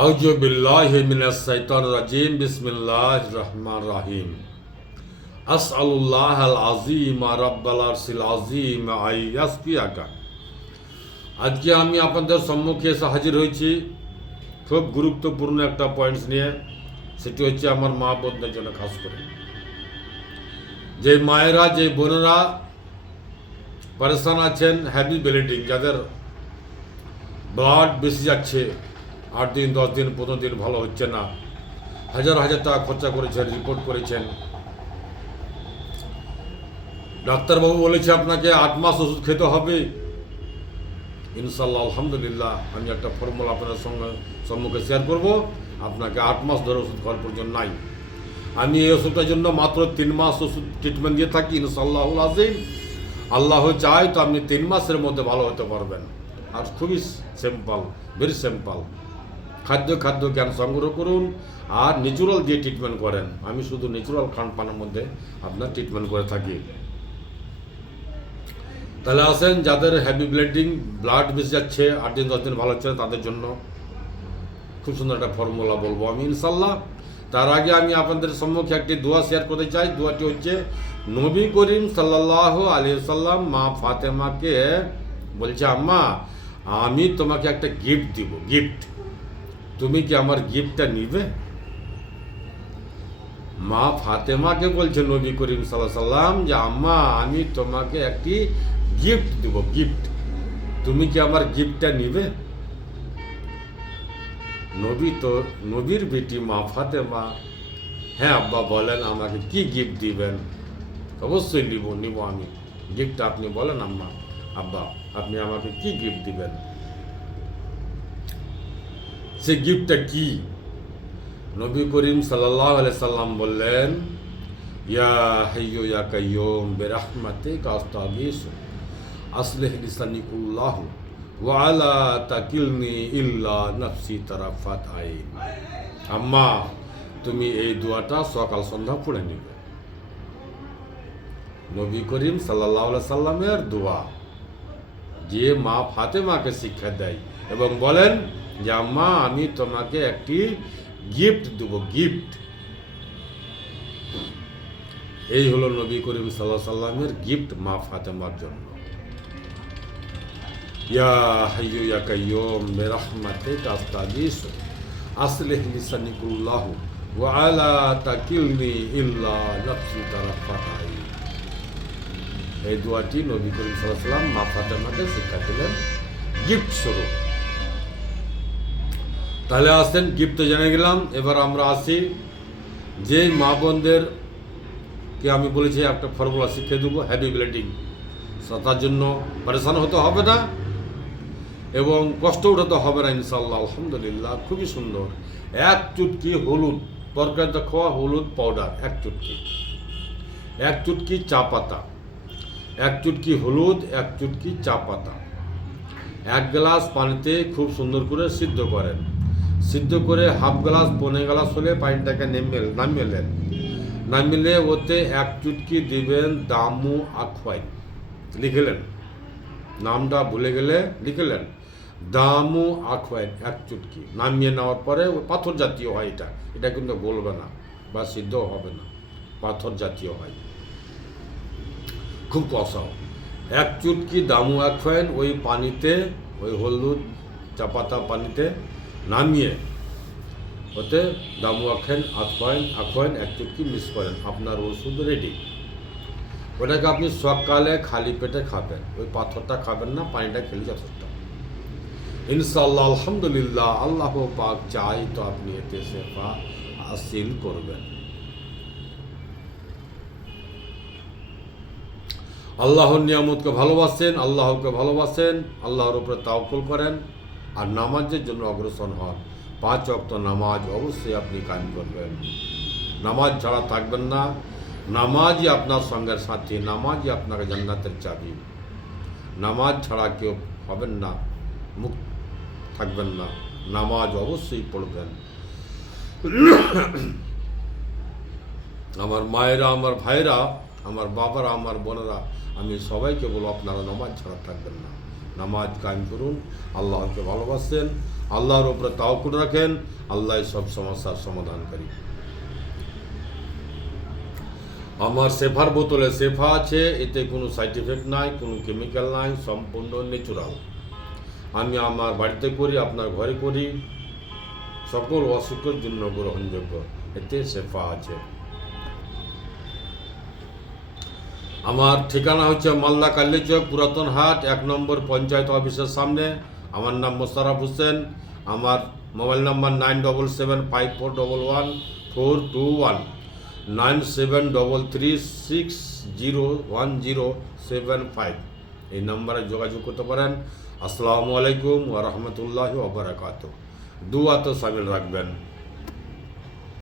আউযু বিল্লাহি মিনাশ শাইতানির রাজিম বিসমিল্লাহির রহমানির রহিম আসআলুল্লাহাল আযীম রাব্বাল আরশিল আযীম আইয়াসফিয়াকা। আজকে আমি আপনাদের সম্মুখে এসে হাজির হয়েছি খুব গুরুত্বপূর্ণ একটা পয়েন্টস নিয়ে। সেটি হচ্ছে আমার মা বোনদের জন্য, খাস করে যে মায়েরা, যে বোনেরা পরেশান আছেন, হ্যাভি ব্লিডিং, যাদের ব্লাড বেশি যাচ্ছে, 8 দিন 10 দিন 15 দিন ভালো হচ্ছে না, হাজার হাজার টাকা খরচা করেছেন, রিপোর্ট করেছেন, ডাক্তারবাবু বলেছে আপনাকে 8 মাস ওষুধ খেতে হবে। ইনশাল্লাহ আলহামদুলিল্লাহ আমি একটা ফর্মুলা আপনাদের সম্মুখে শেয়ার করব। আপনাকে 8 মাস ধরে ওষুধ খাওয়ার প্রয়োজন নাই। আমি এই ওষুধটার জন্য মাত্র 3 মাস ওষুধ ট্রিটমেন্ট দিয়ে থাকি ইনশাআল্লাহুল আযীম। আল্লাহ চায় তো আপনি 3 মাসের মধ্যে ভালো হতে পারবেন। আর খুবই সিম্পল, ভেরি সিম্পল। খাদ্য জ্ঞান সংগ্রহ করুন আর ন্যাচুরাল দিয়ে ট্রিটমেন্ট করেন। আমি শুধু ন্যাচুরাল খান পানের মধ্যে আপনার ট্রিটমেন্ট করে থাকি। তাহলে আসেন, যাদের হেভি ব্লিডিং, ব্লাড বেশি যাচ্ছে, 8 দিন 10 দিন ভালো হচ্ছে না, তাদের জন্য খুব সুন্দর একটা ফর্মুলা বলবো আমি ইনশাল্লাহ। তার আগে আমি আপনাদের সম্মুখে একটি দোয়া শেয়ার করতে চাই। দোয়াটি হচ্ছে নবী করিম সাল্লাল্লাহু আলাইহি ওয়াসাল্লাম মা ফাতেমাকে বলছে, আম্মা আমি তোমাকে একটা গিফট দিব, গিফট, তুমি কি আমার গিফটটা নিবে? মা ফাতেমাকে বলছে নবী করিম সাল্লাল্লাহু আলাইহি ওয়াসাল্লাম যে আম্মা আমি তোমাকে একটি গিফট দিব, গিফট, তুমি কি আমার গিফটটা নিবে? নবীর বেটি মা ফাতেমা, হ্যাঁ আব্বা বলেন আমাকে কি গিফট দিবেন? অবশ্যই নিব আমি গিফটটা। আপনি বলেন আম্মা, আব্বা আপনি আমাকে কি গিফট দিবেন? সে গিফটটা কি? নবী করিম সাল্লাল্লাহু আলাইহি সাল্লাম বললেন, ইয়া হাইয়্যু ইয়া কাইয়্যুম বিরাহমাতিকা আস্তাগীস আসলিহ লিসানি কুল্লাহু ওয়া আলা তাকিলনি ইল্লা নাফসি তারাফাত আইন। আম্মা তুমি এই দোয়াটা সকাল সন্ধ্যা পড়ে নিবে। নবী করিম সাল্লাল্লাহু আলাইহি সাল্লামের দোয়া, যে মা ফাতেমাকে শিক্ষা দেয় এবং বলেন যে আম্মা আমি তোমাকে একটি গিফট দেব, গিফট। এই হলো নবী করিম সাল্লাল্লাহু আলাইহি সাল্লামের গিফট মা ফাতেমার জন্য। ইয়া হাইয়্যু ইয়া কাইয়্যুম বিরাহমাতিকা আস্তাগীস আসলিহ লিসানি কুল্লাহু ওয়া আলা তাকিলনি ইল্লা নাফসি তারাফাত আইন। এই দোয়াটি নবী করিম সাল্লাল্লাহু আলাইহি সাল্লাম মা ফাতেমাকে শিক্ষা দিলেন গিফট স্বরূপ। তাহলে আসেন, গিফট তো জেনে গেলাম। এবার আমরা আসি যে মা বোনদের কে আমি বলেছি একটা ফর্মুলা শিখিয়ে দেবো, হেভি ব্লিডিং, তার জন্য পরেশান হতে হবে না এবং কষ্ট উঠাতে হবে না ইনশাআল্লাহ আলহামদুলিল্লাহ। খুবই সুন্দর। 1 চুটকি হলুদ, তরকারিতে খাওয়া হলুদ পাউডার 1 চুটকি, 1 চুটকি চা পাতা, 1 চুটকি হলুদ, 1 চুটকি চা পাতা, 1 গ্লাস পানিতে খুব সুন্দর করে সিদ্ধ করেন। সিদ্ধ করে হাফ গ্লাস পৌনে গ্লাস হলে পানিটাকে নামিয়ে ওতে 1 চুটকি দিবেন দামু আখওয়াইন। লিখলেন, নামটা ভুলে গেলে লিখলেন, দামু আখওয়াইন 1 চুটকি। নামিয়ে নেওয়ার পরে পাথর জাতীয় হয়, এটা কিন্তু গলবে না বা সিদ্ধ হবে না, পাথর জাতীয় হয়, খুব কষাও। 1 চুটকি দামু আখওয়াইন ওই পানিতে, ওই হলুদ চা পাতা পানিতে নামিয়ে ওতে দামু আখওয়াইন 1 চুটকি মিক্স করেন, আপনার ওষুধ রেডি। ওটাকে আপনি সকালে খালি পেটে খাবেন, ওই পাথরটা খাবেন না, পানিটা খেলে যথেষ্ট ইনশাআল্লাহ আলহামদুলিল্লাহ। আল্লাহ পাক চাই তো আপনি এতে শেফা হাসিল করবেন। আল্লাহর নিয়ামতকে ভালোবাসেন, আল্লাহকে ভালোবাসেন, আল্লাহর উপরে তাওয়াক্কুল করেন আর নামাজের জন্য অগ্রসর হন। 5 ওয়াক্ত নামাজ অবশ্যই আপনি কায়েম করবেন। নামাজ ছাড়া থাকবেন না। নামাজই আপনার সঙ্গের সাথী, নামাজই আপনাকে জান্নাতের চাবি। নামাজ ছাড়া কেউ হবেন না, মুখ থাকবেন না। নামাজ অবশ্যই পড়বেন। আমার মায়েরা, আমার ভাইরা, আমার বাবারা, আমার বোনেরা, আমি সবাইকে বলবো আপনারা নামাজ ছাড়া থাকবেন না। নামাজ কায়েম করুন, আল্লাহকে ভালোবাসেন, আল্লাহর উপরে তাওয়াক্কুল রাখেন, আল্লাহ সব সমস্যার সমাধানকারী। আমার শেফার বোতলে শেফা আছে, এতে কোনো সাইড এফেক্ট নাই, কোনো কেমিক্যাল নাই, সম্পূর্ণ ন্যাচুরাল। আমি আমার বাড়িতে করি, আপনার ঘরে করি, সকল অসুখের জন্য গ্রহণযোগ্য, এতে শেফা আছে। আমার ঠিকানা হচ্ছে মালদা কাল্লিচক পুরাতন হাট 1 নম্বর পঞ্চায়েত অফিসের সামনে। আমার নাম মোশাররফ হোসেন। আমার মোবাইল নাম্বার 9774111421, 9733601075। এই নাম্বারে যোগাযোগ করতে পারেন। আসসালামু আলাইকুম ওয়া রাহমাতুল্লাহি ওয়া বারাকাতুহু। দুআতে শামিল রাখবেন।